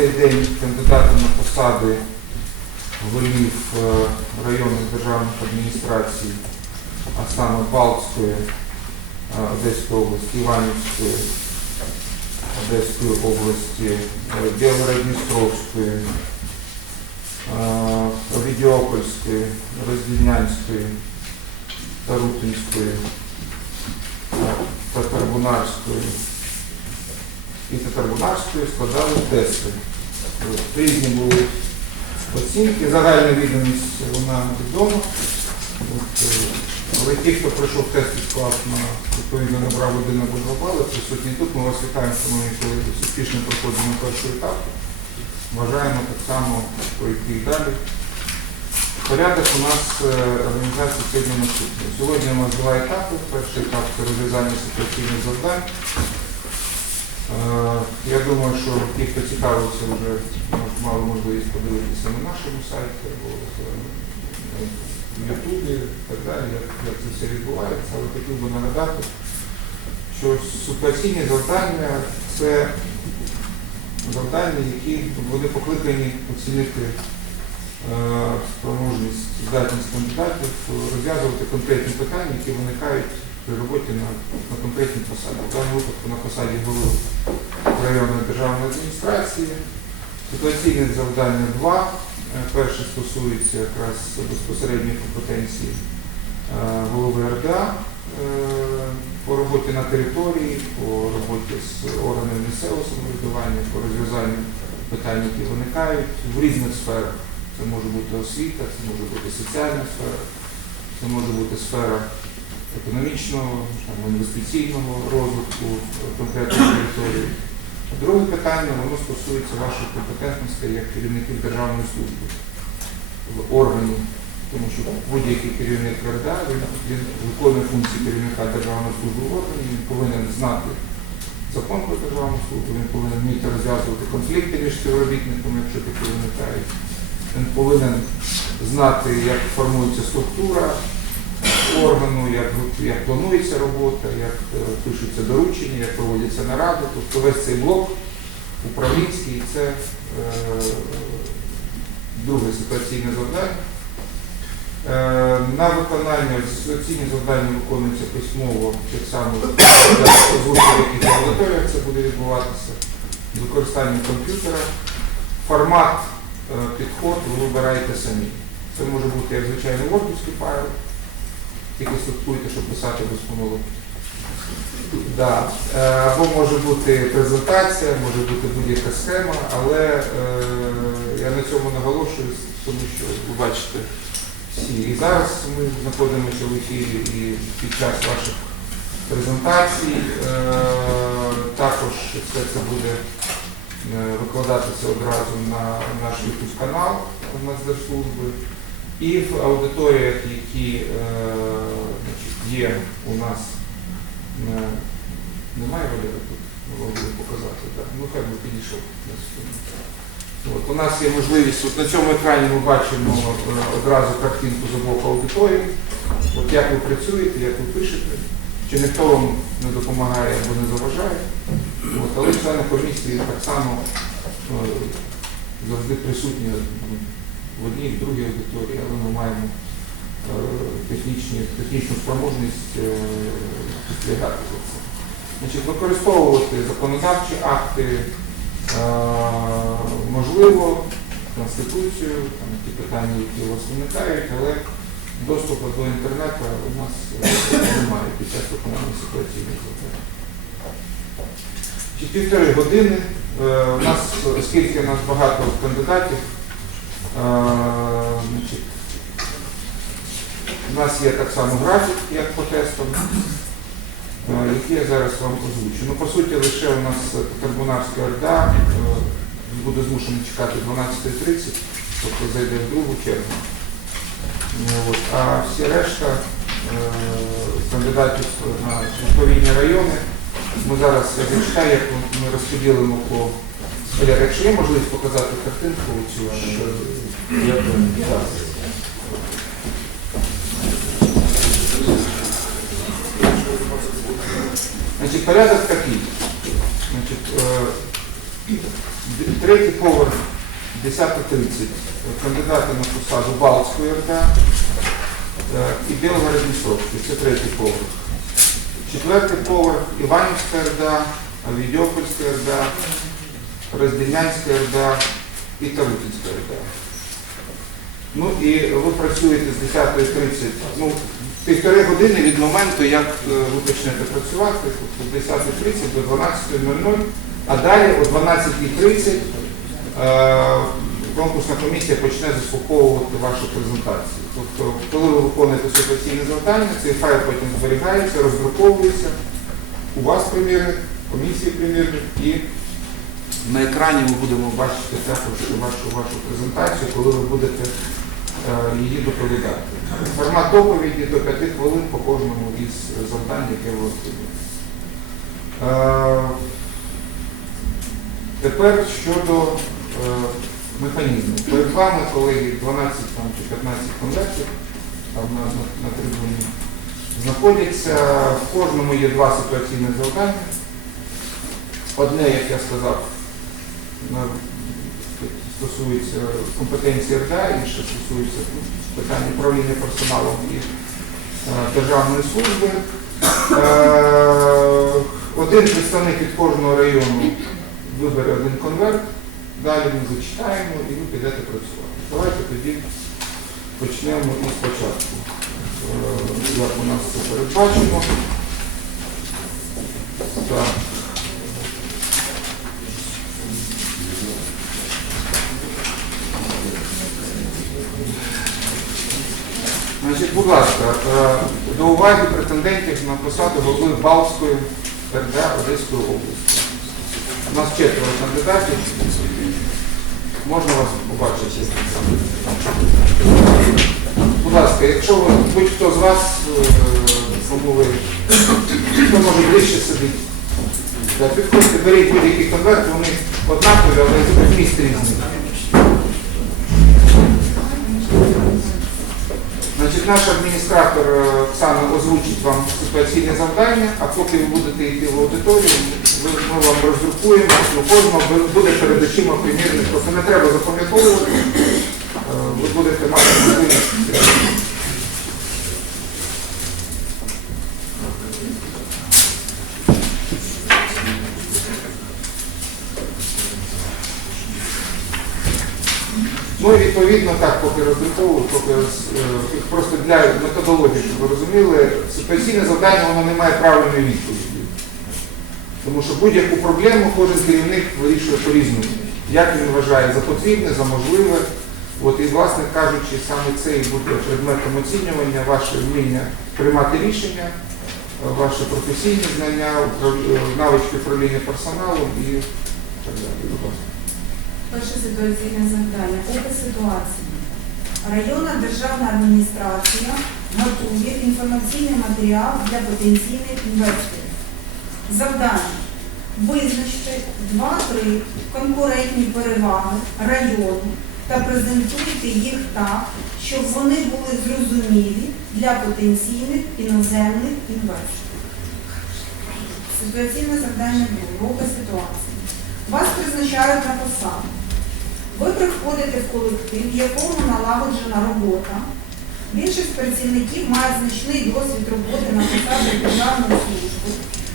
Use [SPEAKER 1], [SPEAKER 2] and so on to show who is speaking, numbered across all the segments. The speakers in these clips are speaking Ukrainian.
[SPEAKER 1] цей день кандидати на посади голів е, районних державних адміністрацій, а саме Балтської, е, Одеської області, Іванівської, Одеської області, е, Білгород-Дністровської, е, Овідіопольської, Роздільнянської, Тарутинської, Татарбунарської і Татарбунарської складали тести. Різні були оцінки, загальна відомість вона відома. От, е, Але ті, хто пройшов тест і склав на відповідно набрав один або два бали, присутні тут. Ми вас вітаємо, шановні колеги, з успішним проходженням першого етапу. Бажаємо так само пройти і далі. Порядок у нас е, організації сьогодні наступний. Сьогодні у нас два етапи. Перший етап це розв'язання ситуаційних завдань. Я думаю, що ті, хто цікавився, вже мали можливість подивитися на нашому сайті або в Ютубі і так далі, як, як це все відбувається, але хотів би нагадати, що ситуаційні завдання це завдання, які вони покликані оцінити е, спроможність, здатність кандидатів розв'язувати конкретні питання, які виникають при роботі на, на конкретній посаді. В даному випадку на посаді голови районної державної адміністрації. Ситуаційних завдань два. Е, Перше стосується якраз безпосередньої компетенції е, голови РДА е, по роботі на території, по роботі з органами місцевого самоврядування, по розв'язанню питань, які виникають в різних сферах. Це може бути освіта, це може бути соціальна сфера, це може бути сфера економічного, там, інвестиційного розвитку конкретної території. Друге питання, воно стосується вашої компетентності як керівників державної служби в органі, тому що будь-який керівник РДА, він виконує функції керівника державної служби в органі, він повинен знати закон про державну службу, він повинен вміти розв'язувати конфлікти між співробітниками, якщо такі виникають. Він повинен знати, як формується структура органу, як, як планується робота, як е, пишуться доручення, як проводяться наради. Тобто весь цей блок управлінський це е, друге ситуаційне завдання. Е, на виконання ситуаційні завдання виконуються письмово, так само в лабораторіях це буде відбуватися, з використанням комп'ютера. Формат е, підход ви вибираєте самі. Це може бути як звичайний вордівський файл, тільки слідкуйте, щоб писати без помилок. Да. Е, Або може бути презентація, може бути будь-яка схема, але е, я на цьому наголошую, тому що ви бачите всі. І зараз ми знаходимося в ефірі і під час ваших презентацій. Е, також все це буде е, викладатися одразу на наш YouTube канал Нацдержслужби. І в аудиторіях, які е, є у нас, е, немає Валери тут, Можу показати, так. Ну хай би підійшов. От, у нас є можливість, от на цьому екрані ми бачимо е, одразу картинку з обох аудиторій. От як ви працюєте, як ви пишете, чи ніхто вам не допомагає або не заважає. От, але члени комісії так само завжди присутні в одній, і в другій аудиторії, але ми маємо е, технічну спроможність е, спостерігати за це. Значить, використовувати законодавчі акти е, можливо, Конституцію, там, ті питання, які у вас виникають, але доступу до інтернету у нас немає під час виконання ситуаційних завдань. Півтори години. У нас, оскільки у нас багато кандидатів, у нас є так само графік, як по тестам, який я зараз вам озвучу. Ну, по суті, лише у нас Карбонарська ОРДА е, буде змушений чекати 12.30, тобто зайде в другу чергу. А всі решта е, кандидатів на відповідні райони. Ми зараз я зачитаю, як ми розподілимо по Валерій, якщо є можливість показати картинку цю ж, е. Значить, порядок такий. Значить, е, Третій поверх 10.30. Кандидати на посаду Балтської РДА е, і Білгород-Дністровський. Це третій поверх. Четвертий поверх Іванівська РДА, Авідіопольська РДА, Роздільнянська РДА і Тарутинська РДА. Ну і ви працюєте з 10.30, ну, півтори години від моменту, як е, ви почнете працювати, тобто з 10.30 до 12.00, а далі о 12.30 е, конкурсна комісія почне заслуховувати вашу презентацію. Тобто, коли ви виконуєте ситуаційне завдання, цей файл потім зберігається, роздруковується у вас примірник, комісії примірник і на екрані ми будемо бачити також вашу, вашу презентацію, коли ви будете е, її доповідати. Формат доповіді до 5 хвилин по кожному із завдань, яке ви отримуєте. Е, Тепер щодо е, механізму. Перед вами, колеги, 12 там, чи 15 конвертів там на, на, на трибуні знаходяться. В кожному є два ситуаційні завдання. Одне, як я сказав, стосується компетенції РДА, інше стосується ну, питань управління персоналом і е, державної служби. Е, Один представник від кожного району вибере один конверт, далі ми зачитаємо і ви підете працювати. Давайте тоді почнемо із початку. Е, Як у нас це передбачено. Так. Значить, будь ласка, е, до уваги претендентів на посаду голови Балтської РДА Одеської області. У нас четверо кандидатів. Можна вас побачити? Будь ласка, якщо ви будь-хто з вас, е, хто може ближче сидіти, підходьте, беріть будь-які конверти, вони однакові, але вміст різний. Наш адміністратор саме Оксана озвучить вам ситуаційне завдання, а поки ви будете йти в аудиторію, ми вам роздрукуємо, у буде перед очима примірник, Просто не треба запам'ятовувати, Е, ви будете мати можливість. Ну і відповідно так, поки роздруковую, поки е, просто для методології, щоб ви розуміли, ситуаційне завдання воно не має правильної відповіді. Тому що будь-яку проблему кожен керівник вирішує по-різному. Як він вважає за потрібне, за можливе. От і, власне кажучи, саме це і буде предметом оцінювання, ваше вміння приймати рішення, ваше професійне знання, е, навички управління персоналом і так далі.
[SPEAKER 2] Перше ситуаційне завдання. Опис ситуації. Районна державна адміністрація готує інформаційний матеріал для потенційних інвесторів. Завдання. Визначте 2-3 конкурентні переваги району та презентуйте їх так, щоб вони були зрозумілі для потенційних іноземних інвесторів. Ситуаційне завдання. Опис ситуації. Вас призначають на посаду. Ви приходите в колектив, в якому налагоджена робота. Більшість працівників мають значний досвід роботи на посадах державної служби,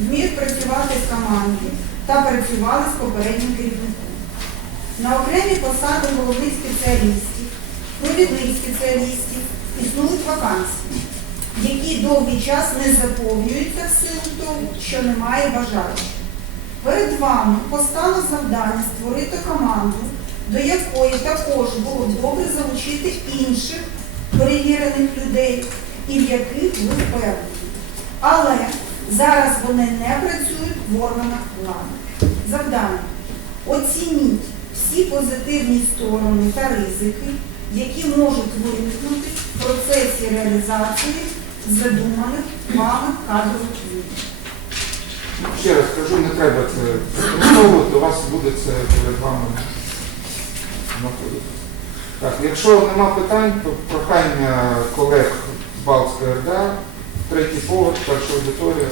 [SPEAKER 2] вміють працювати в команді та працювали з попереднім керівником. На окремі посади головних спеціалістів, провідних спеціалістів існують вакансії, які довгий час не заповнюються в силу того, що немає бажаючих. Перед вами постало завдання створити команду, до якої також було добре залучити інших перевірених людей і в яких ви впевнені. Але зараз вони не працюють в органах влади. Завдання. Оцініть всі позитивні сторони та ризики, які можуть виникнути в процесі реалізації задуманих вами кадрових змін.
[SPEAKER 1] Ще раз кажу, не треба це використовувати, у вас буде це перед вами. Так, Якщо нема питань, то прохання колег Балтської РДА, третій поверх, перша аудиторія.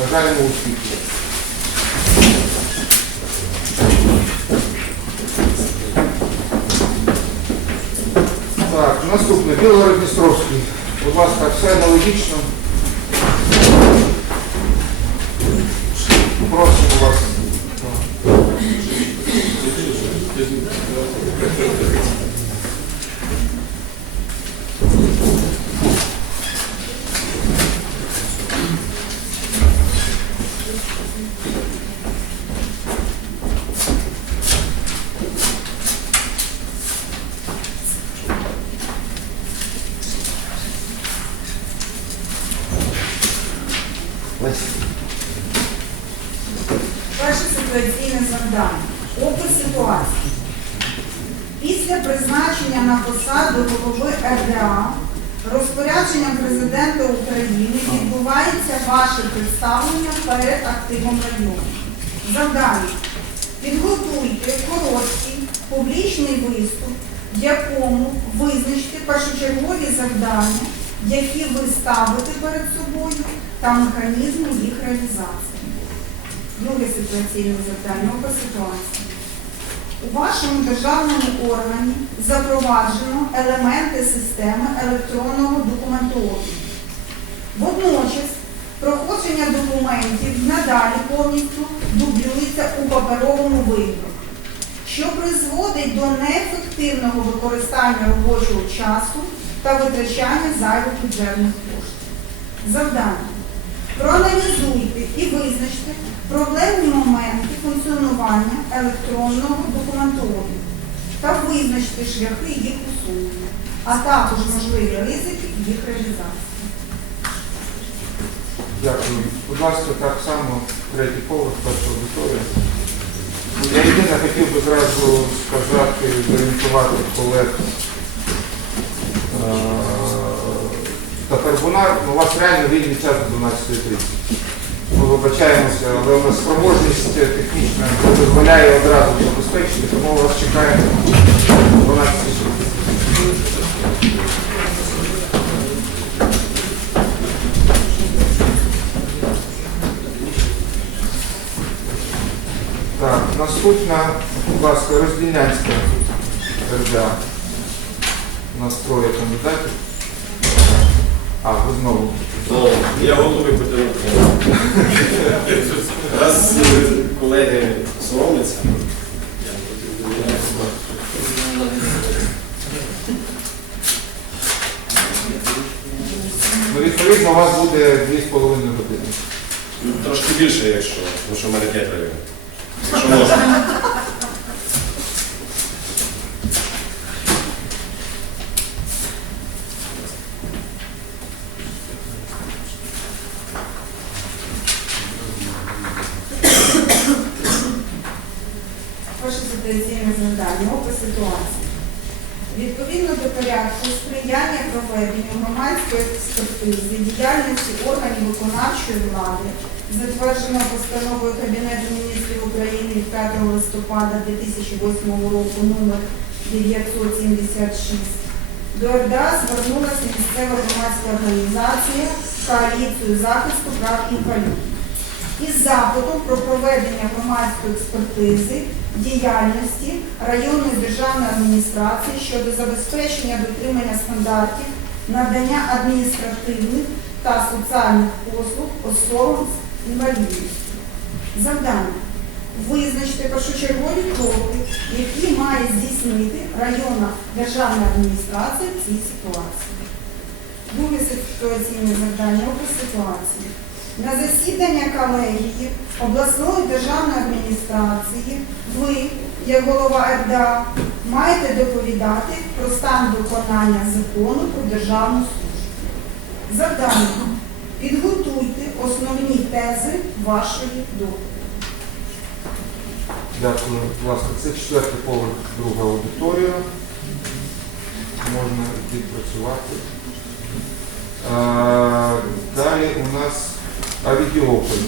[SPEAKER 1] Бажаємо успіху. Так, наступне. Білородністровський. Будь ласка, все аналогічно.
[SPEAKER 2] Ситуаційне завдання. Опис ситуації. Після призначення на посаду голови РДА розпорядженням президента України відбувається ваше представлення перед активом району. Завдання. Підготуйте короткий публічний виступ, в якому визначте першочергові завдання, які ви ставите перед собою та механізми їх реалізації. Друге ситуаційне завдання опис ситуації. У вашому державному органі запроваджено елементи системи електронного документообігу. Водночас проходження документів надалі повністю дублюється у паперовому вигляді, що призводить до неефективного використання робочого часу та витрачання зайвих бюджетних коштів. Завдання. Проаналізуйте і визначте проблемні моменти функціонування електронного документообігу та визначте шляхи їх усунення, а також можливі ризики їх реалізації.
[SPEAKER 1] Дякую. Будь ласка, так само третій поверх, перша аудиторія. Я єдине хотів би зразу сказати, зорієнтувати колег е, та Карбунар, ну, у вас реально вільний час до 12.30. Ми вибачаємося, але у нас спроможність технічна дозволяє одразу забезпечити, тому вас чекає 12.30. Так, наступна, будь ласка, Роздільнянська РДА. У нас троє кандидатів. А, ви знову.
[SPEAKER 3] Я готовий бути. Раз е, колеги соромляться.
[SPEAKER 1] Ну, відповідно, у вас буде 2,5 години.
[SPEAKER 3] Трошки більше, якщо, тому що в мене 5 районів. Якщо можна.
[SPEAKER 2] Перше ситуаційне завдання, опис ситуації. Відповідно до порядку сприяння проведенню громадської експертизи діяльності органів виконавчої влади, затверджено постановою Кабінету міністрів України від 5 листопада 2008 року номер 976, до РДА звернулася місцева громадська організація Коаліцію захисту прав інвалідів із запитом про проведення громадської експертизи діяльності районної державної адміністрації щодо забезпечення дотримання стандартів надання адміністративних та соціальних послуг особам з інвалідністю. Завдання. Визначте першочергові кроки, які має здійснити районна державна адміністрація в цій ситуації. Друге ситуаційне завдання опис ситуації. На засідання колегії обласної державної адміністрації ви, як голова РДА, маєте доповідати про стан виконання закону про державну службу. Завдання. Підготуйте основні тези вашої доповіді.
[SPEAKER 1] Дякую. Будь ласка, це четвертий поверх, друга аудиторія. Можна йти працювати. А, далі у нас Авідіополь.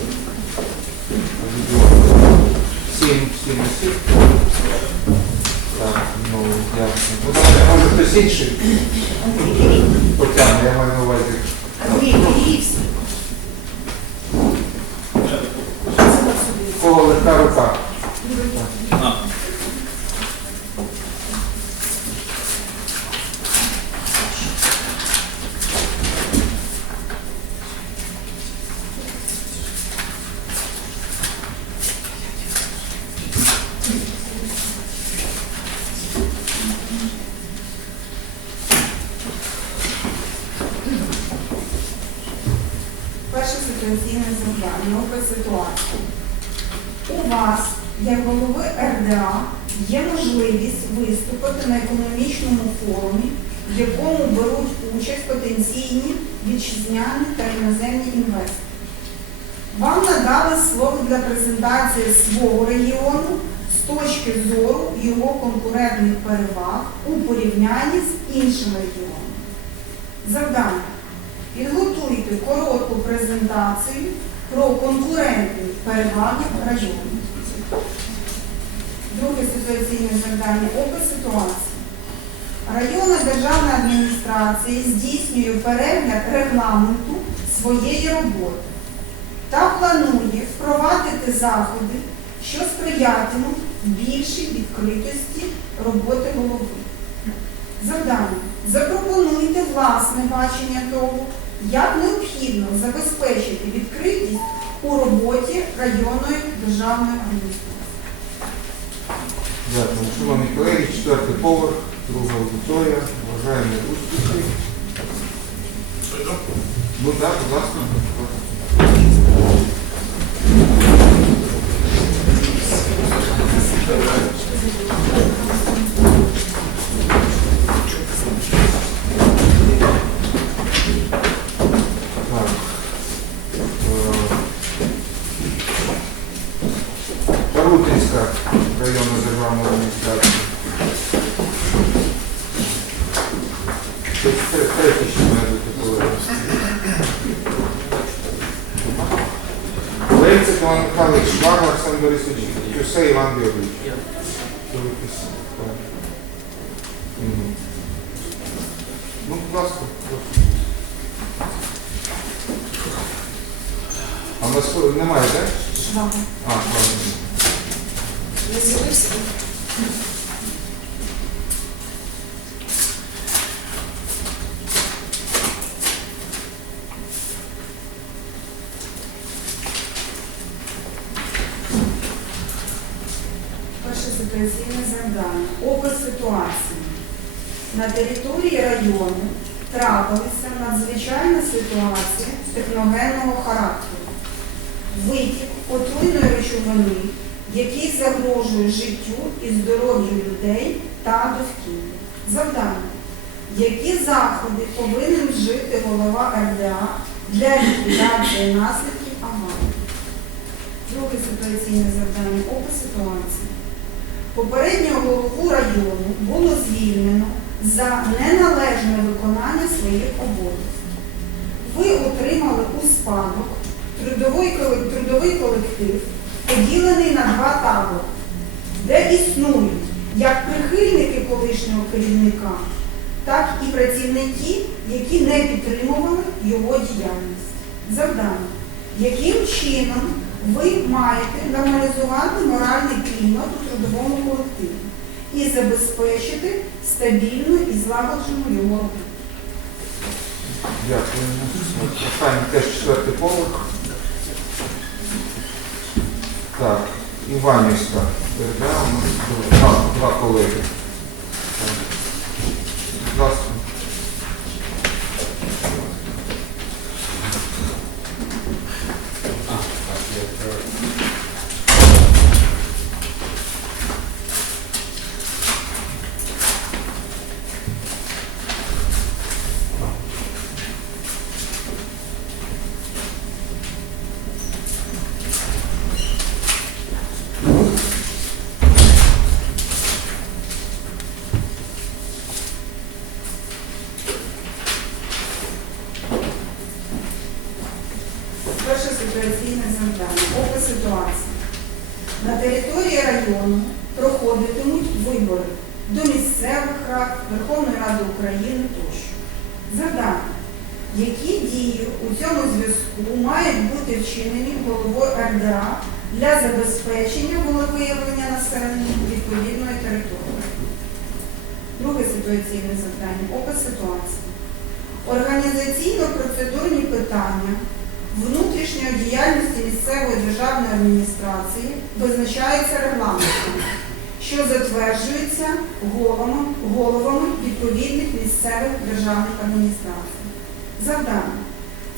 [SPEAKER 1] Авідіополь. Сім, сім. Так, ну, ясно. Ну, давайте, може хтось інший потягне, я маю на увазі.
[SPEAKER 2] Андрій, Київський.
[SPEAKER 1] Кого легка рука.
[SPEAKER 2] ситуаційне завдання, опис ситуації. У вас, як голови РДА, є можливість виступити на економічному форумі, в якому беруть участь потенційні вітчизняні та іноземні інвестори. Вам надали слово для презентації свого регіону з точки зору його конкурентних переваг у порівнянні з іншими регіонами. Завдання. Підготуйте коротку презентацію про конкурентні переваги району. Друге ситуаційне завдання опис ситуації. Районна державна адміністрація здійснює перегляд регламенту своєї роботи та планує впровадити заходи, що сприятимуть більшій відкритості роботи голови. Завдання. Запропонуйте власне бачення того, як необхідно забезпечити відкритість у роботі районної державної адміністрації.
[SPEAKER 1] Дякую. Шановні колеги, четвертий поверх, друга аудиторія. Вважаємо успіхи. Ну так, будь ласка. Так. Е, Тарутинська районна державна адміністрація. Це це третє, що має бути колеги. Лейцик Іван Михайлович, Швар Олександр Борисович, Кюсе Іван Георгійович. Так. Ну, будь ласка. А в нас немає, так?
[SPEAKER 2] Швабо.
[SPEAKER 1] А, ладно.
[SPEAKER 4] Не з'явився?
[SPEAKER 2] Перше ситуаційне завдання. Опис ситуації. На території району трапилася надзвичайна ситуація техногенного характеру. Витік отруйної речовини, який загрожує життю і здоров'ю людей та довкілля. Завдання. Які заходи повинен вжити голова РДА для ліквідації наслідків аварії? Друге ситуаційне завдання опис ситуації. Попереднього голову району було звільнено за неналежне виконання своїх обов'язків. Ви отримали у спадок трудовий, трудовий колектив, поділений на два табори, де існують як прихильники колишнього керівника, так і працівники, які не підтримували його діяльність. Завдання. Яким чином ви маєте нормалізувати моральний клімат у трудовому колективі і забезпечити стабільну і злагоджену його?
[SPEAKER 1] Дякую. Останній теж четвертий поверх. Так, Іванівська. Два, два колеги. Так. Будь ласка.
[SPEAKER 2] Перше ситуаційне завдання. Опис ситуації. На території району проходитимуть вибори до місцевих рад, Верховної Ради України тощо. Завдання. Які дії у цьому зв'язку мають бути вчинені головою РДА для волевиявлення населення відповідної території? Друге ситуаційне завдання. Опис ситуації. Організаційно-процедурні питання внутрішньої діяльності місцевої державної адміністрації визначаються регламентом, що затверджується головами, головами відповідних місцевих державних адміністрацій. Завдання.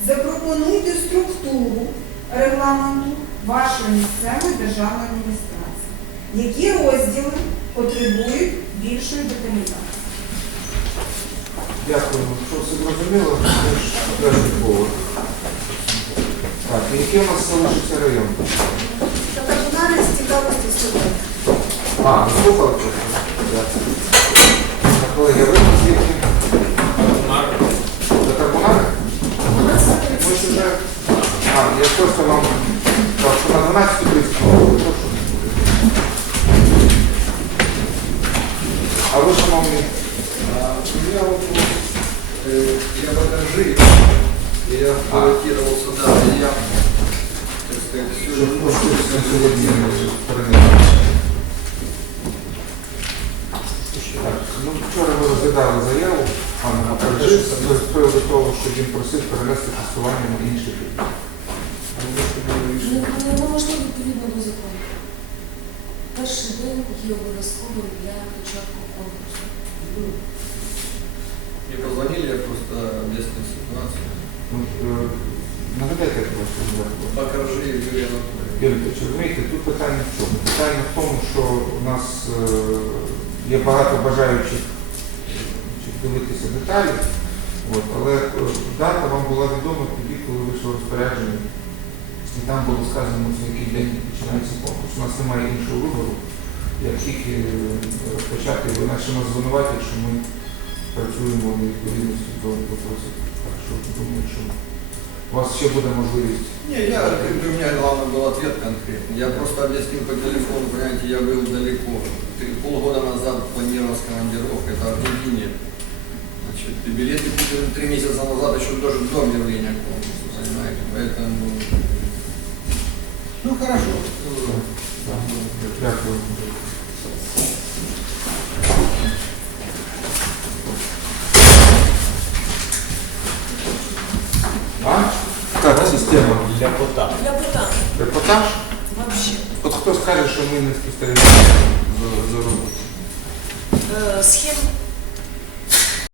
[SPEAKER 2] запропонуйте структуру регламенту вашої місцевої державної адміністрації. Які розділи потребують більшої деталізації?
[SPEAKER 1] Дякую. Що все зрозуміло? Це ж повод. Так, і який у нас залишився район?
[SPEAKER 4] Така банальність цікавості студентів.
[SPEAKER 1] А, ну, слухали просто. Дякую. Так, колеги, ви звідки? До Карбонари? Ми ж уже... А, я просто вам... Так, що на 12 прошу. А ви, шановні,
[SPEAKER 5] А, У меня вопрос. Э, Я багажи, и я
[SPEAKER 1] А.
[SPEAKER 5] баллотировал сюда, и я, так сказать,
[SPEAKER 1] що
[SPEAKER 5] все
[SPEAKER 1] ну, що це сьогодні перенесли? Так, ну вчора ви розглядали заяву пана Макаржи з приводу того, що він просив перенести тестування на інший рік.
[SPEAKER 6] Не- Неможливо відповідно до закону. Перший день є обов'язковим для початку конкурсу.
[SPEAKER 5] Мне позвонили, я просто объяснил ситуацию.
[SPEAKER 1] Ну, е, Нагадайте, як вас звати?
[SPEAKER 5] Покажи Юрий Анатольевич.
[SPEAKER 1] Юрій, розумієте, тут питання в чому? Питання в тому, що у нас е, є багато бажаючих дивитися деталі, от, але е, дата вам була відома тоді, коли вийшло розпорядження, і там було сказано, за який день починається конкурс. У нас немає іншого вибору, як тільки е, розпочати, ви наче нас звинуватять, що ми працюємо у відповідності до до процесу. Так що думаю, що у вас ще буде можливість.
[SPEAKER 5] Не, я, как бы, у меня главный был ответ конкретный. Я просто объяснил по телефону, понимаете, я был далеко. Три- полгода назад планировалась командировка, это в Аргентине. Значит, и билеты купили три месяца назад, еще даже до объявления конкурса, понимаете, поэтому... Ну, хорошо.
[SPEAKER 1] Дякую. Как система?
[SPEAKER 4] Для питань.
[SPEAKER 1] Репортаж?
[SPEAKER 4] Вообще.
[SPEAKER 1] От хто скаже, що ми не спостерігаємо за, за роботою?
[SPEAKER 4] Е, Схем